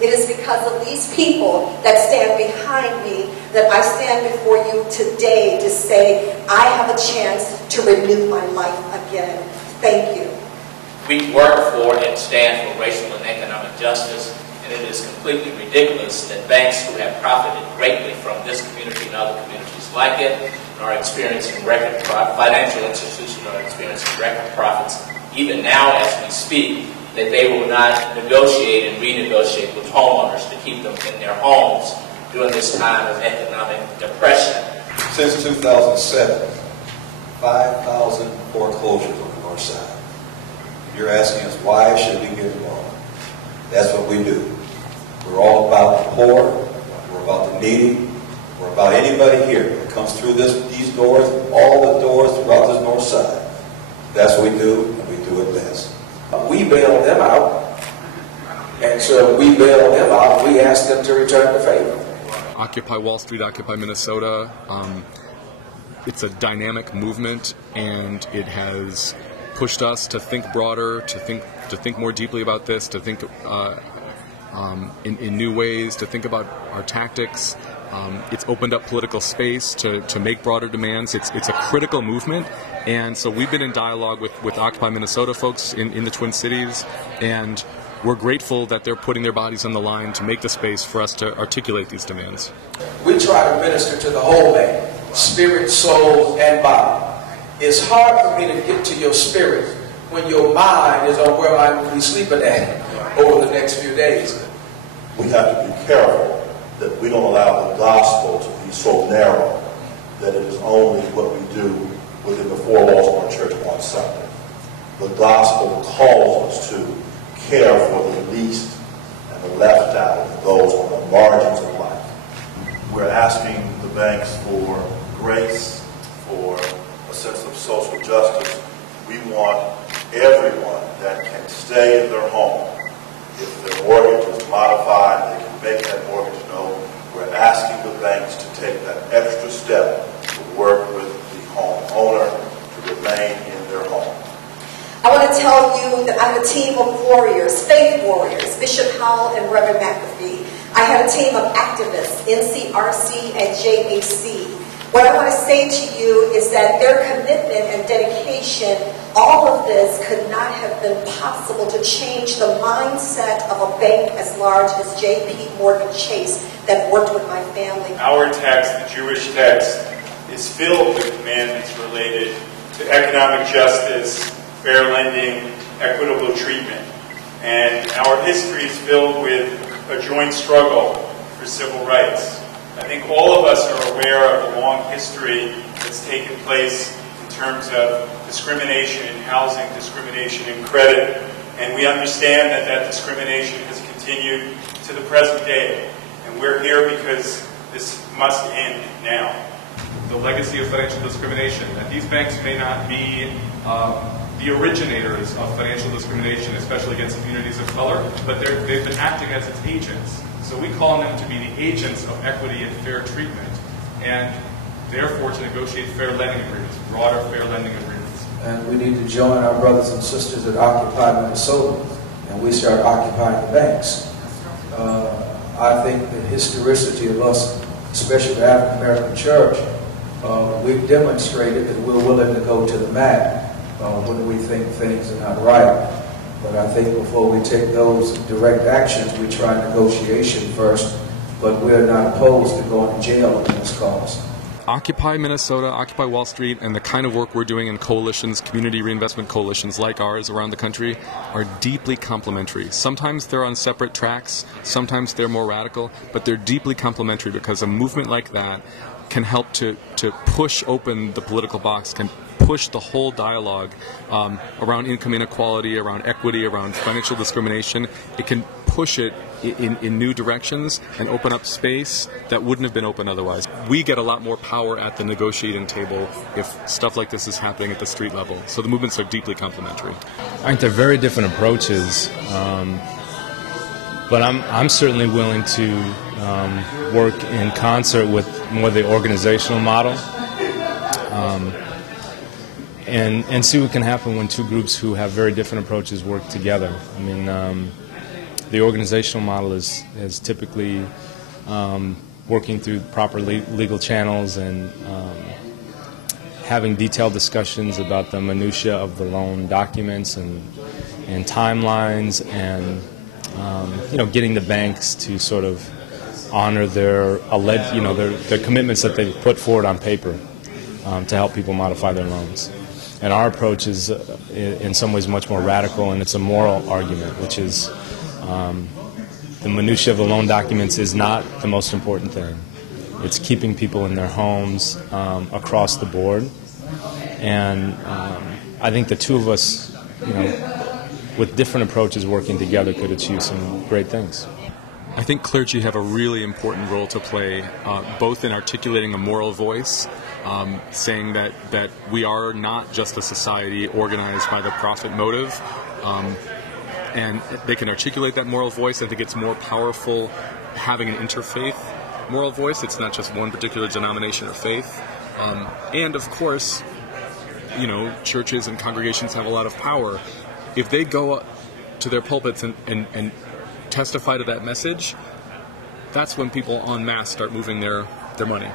It is because of these people that stand behind me that I stand before you today to say I have a chance to renew my life again. Thank you. We work for and stand for racial and economic justice, and it is completely ridiculous that banks who have profited greatly from this community and other communities like it are experiencing record profits, financial institutions are experiencing record profits, even now as we speak, that they will not negotiate and renegotiate with homeowners to keep them in their homes during this time of economic depression. Since 2007, 5,000 foreclosures on the north side. You're asking us, why should we get involved? That's what we do. We're all about the poor, we're about the needy, we're about anybody here that comes through these doors, all the doors throughout this north side. That's what we do, and we do it best. We bail them out, and so we bail them out, we ask them to return the favor. Occupy Wall Street, Occupy Minnesota, it's a dynamic movement, and it has pushed us to think broader, to think more deeply about this, to think in new ways, to think about our tactics. It's opened up political space to make broader demands. It's a critical movement, and so we've been in dialogue with Occupy Minnesota folks in the Twin Cities, and we're grateful that they're putting their bodies on the line to make the space for us to articulate these demands. We try to minister to the whole man, spirit, soul, and body. It's hard for me to get to your spirit when your mind is on where I'm going to be sleeping at over the next few days. We have to be careful that we don't allow the gospel to be so narrow that it is only what we do within the four walls of our church on Sunday. The gospel calls us to care for the least and the left out, and those on the margins of life. We're asking the banks for grace, for a sense of social justice. We want everyone that can stay in their home. If their mortgage is modified, they can make that mortgage known. We're asking the banks to take that extra step to work with the homeowner to remain in their home. I want to tell you that I have a team of warriors, faith warriors, Bishop Howell and Reverend McAfee. I have a team of activists, NCRC and JAC. What I want to say to you is that their commitment and dedication, all of this could not have been possible to change the mindset of a bank as large as J.P. Morgan Chase that worked with my family. Our text, the Jewish text, is filled with commandments related to economic justice, fair lending, equitable treatment. And our history is filled with a joint struggle for civil rights. I think all of us are aware of the long history that's taken place in terms of discrimination in housing, discrimination in credit, and we understand that that discrimination has continued to the present day. And we're here because this must end now. The legacy of financial discrimination, that these banks may not be the originators of financial discrimination, especially against communities of color, but they've been acting as its agents. So we call on them to be the agents of equity and fair treatment, and therefore to negotiate fair lending agreements, broader fair lending agreements. And we need to join our brothers and sisters that occupy Minnesota, and we start occupying the banks. I think the historicity of us, especially the African American church, we've demonstrated that we're willing to go to the mat when we think things are not right. But I think before we take those direct actions, we try negotiation first, but we're not opposed to going to jail in this cause. Occupy Minnesota, Occupy Wall Street, and the kind of work we're doing in coalitions, community reinvestment coalitions like ours around the country, are deeply complementary. Sometimes they're on separate tracks, sometimes they're more radical, but they're deeply complementary because a movement like that can help to push open the political box, can push the whole dialogue around income inequality, around equity, around financial discrimination. It can push it in new directions and open up space that wouldn't have been open otherwise. We get a lot more power at the negotiating table if stuff like this is happening at the street level. So the movements are deeply complementary. I think they're very different approaches, but I'm certainly willing to work in concert with more the organizational model. And see what can happen when two groups who have very different approaches work together. I mean, the organizational model is typically working through proper legal channels and having detailed discussions about the minutia of the loan documents and timelines, and getting the banks to sort of honor their commitments that they've put forward on paper to help people modify their loans. And our approach is in some ways much more radical, and it's a moral argument, which is the minutia of the loan documents is not the most important thing. It's keeping people in their homes across the board. And I think the two of us, with different approaches working together, could achieve some great things. I think clergy have a really important role to play, both in articulating a moral voice, saying that we are not just a society organized by the profit motive, and they can articulate that moral voice. I think it's more powerful having an interfaith moral voice. It's not just one particular denomination or faith. And of course, churches and congregations have a lot of power. If they go to their pulpits and testify to that message, that's when people en masse start moving their money.